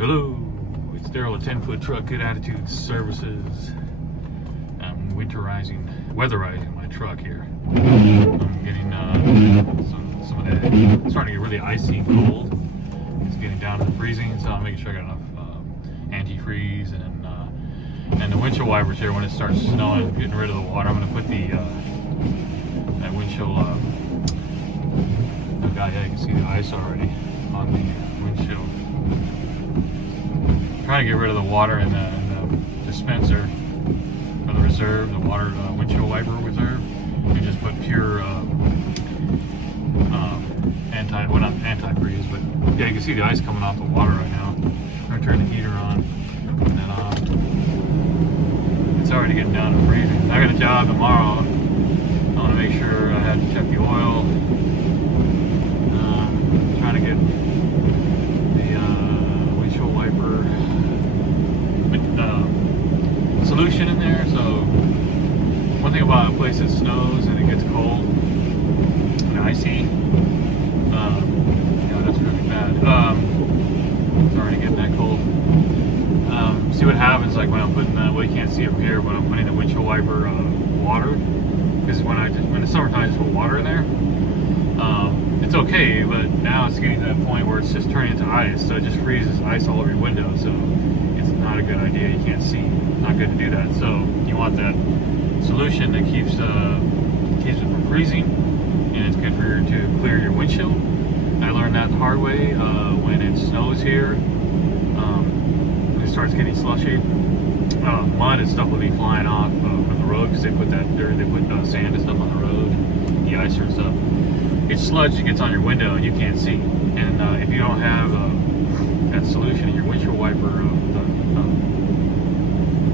Hello, it's Daryl at 10-Foot Truck Good Attitude Services. I'm weatherizing my truck here. I'm getting some of that. It's starting to get really icy and cold. It's getting down to the freezing, so I'm making sure I got enough antifreeze and the windshield wipers here. When it starts snowing, getting rid of the water, I'm going to put that windshield. Yeah, you can see the ice already on the windshield. Trying to get rid of the water in the dispenser for the reserve, the water windshield wiper reserve, and just put pure not antifreeze, but yeah, you can see the ice coming off the water right now. I'm gonna turn the heater on, and then it's already getting down to freezing. I got a job tomorrow. I want to make sure I had to check the oil. Trying to get the windshield wiper solution in there. So one thing about a place that snows and it gets cold and icy, yeah, that's really bad. It's already getting that cold. See what happens, like when I'm putting the, well, you can't see it from here, when I'm putting the windshield wiper water, because when the summertime I just put water in there, it's okay, but now it's getting to that point where it's just turning into ice, so it just freezes ice all over your window, so it's not a good idea. You can't see. Not good to do that. So you want that solution that keeps it from freezing, and it's good to clear your windshield. I learned that the hard way when it snows here. When it starts getting slushy, mud and stuff will be flying off from the road because they put sand and stuff on the road, the ice and stuff. It's sludge that gets on your window and you can't see. And if you don't have that solution in your windshield wiper,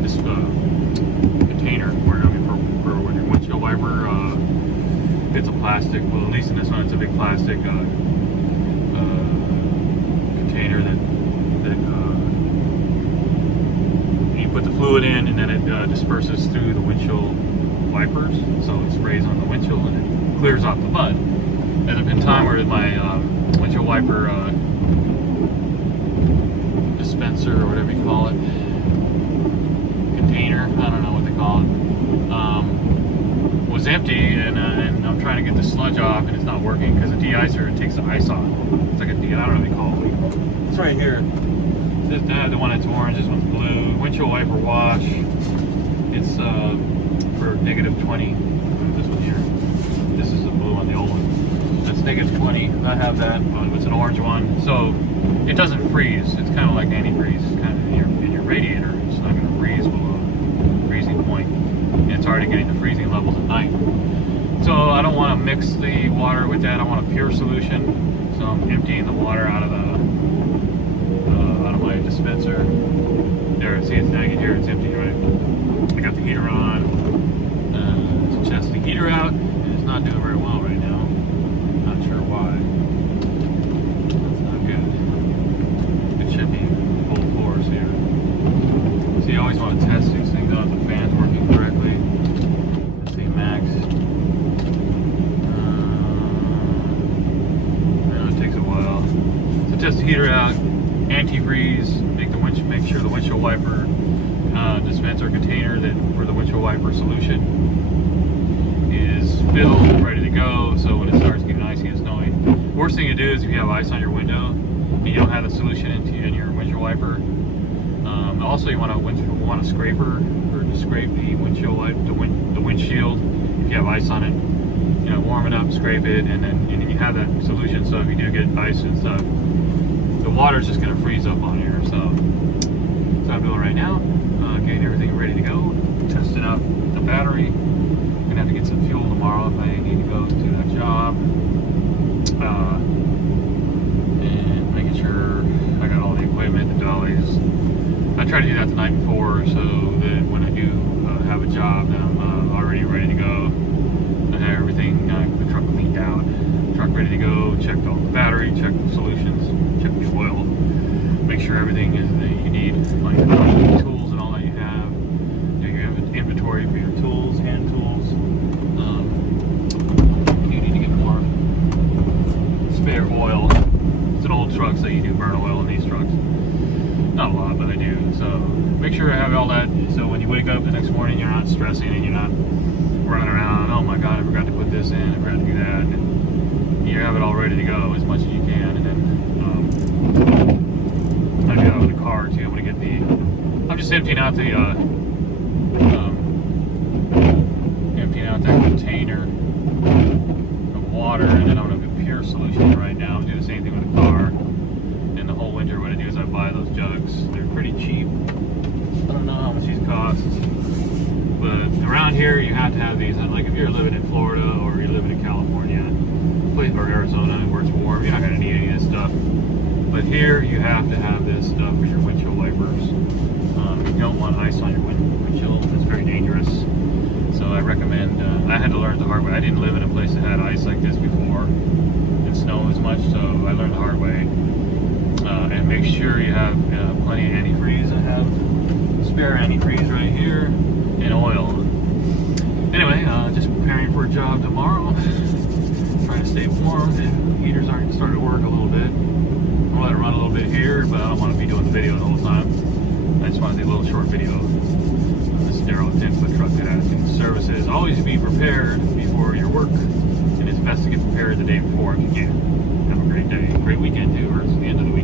this container for when your windshield wiper, it's a plastic. Well, at least in this one, it's a big plastic container that you put the fluid in, and then it disperses through the windshield wipers, so it sprays on the windshield and it clears off the mud. There's been time where my windshield wiper dispenser, or whatever you call it, container, I don't know what they call it, was empty, and I'm trying to get the sludge off, and it's not working because the de-icer, it takes the ice off. It's like I don't know what they call it. It's right here. The one that's orange, this one's blue. Windshield wiper wash. It's for -20. This one here. This is the blue one, the old one. That's -20. I have that, but it's an orange one, so it doesn't freeze. It's kind of like antifreeze. It's kind of in your radiator. It's not going to freeze below freezing point. And it's already getting the freezing levels at night. So I don't want to mix the water with that. I want a pure solution. So I'm emptying the water out of my dispenser. There, see, it's now you can hear it's empty, right? I got the heater on. To test the heater out, and it's not doing very well right now. Not sure why. That's not good. It should be full force here. So you always want to test these things out. The fan's working correctly. Let's see, max. It takes a while. So test the heater out. Antifreeze. Make sure the windshield wiper dispenser container for the windshield wiper solution is filled, ready to go. So when it starts getting icy and snowy, worst thing to do is if you have ice on your window and you don't have the solution in your windshield wiper. Also, you want a scraper to scrape the windshield the windshield. If you have ice on it, warm it up, scrape it, and then you have that solution. So if you do get ice and stuff, the water's just going to freeze up on here. So that's what I'm doing right now. Getting everything ready to go. Testing out the battery. I'm going to have to get some fuel tomorrow if I need to go to that job. And making sure I got all the equipment, the dollies. I try to do that the night before so that when I do have a job, then I'm already ready to go. I have everything, the truck cleaned out. Truck ready to go. Checked all the battery, checked the solutions, checked the oil. Make sure everything is that you need, like the tools and all that you have. You have an inventory for your tools, hand tools. You need to get more spare oil. It's an old truck, so you do burn oil in these trucks. Not a lot, but I do. So make sure I have all that. So when you wake up the next morning, you're not stressing and you're not running around. Oh my God, I forgot to put this in. I forgot to do that. And you have it all ready to go as much as you can. And then I do that with the car too. I'm gonna get the. I'm just emptying out the that container of water, and then I'm gonna put pure solution right now. Do the same thing with the car. And the whole winter, what I do is I buy those jugs. They're pretty cheap. I don't know how much these cost, but around here you have to have these. And like if you're living in Florida or you're living in California, or Arizona, where it's warm, you're not gonna need any of this stuff. But here you have to have this stuff for your windshield wipers. You don't want ice on your windshield. It's very dangerous. So I recommend. I had to learn the hard way. I didn't live in a place that had ice like this before, and snow as much. So I learned the hard way. And make sure you have plenty of antifreeze. I have spare antifreeze right here and oil. Anyway, just preparing for a job tomorrow. Trying to stay warm. The heaters aren't starting to work a little bit. I'll let it run a little bit here, but I don't want to be doing the video the whole time. I just want to do a little short video. This is Daryl, 10-foot truck that Addison Services. Always be prepared before your work, and it's best to get prepared the day before if you can. Have a great day, great weekend too, or it's the end of the week.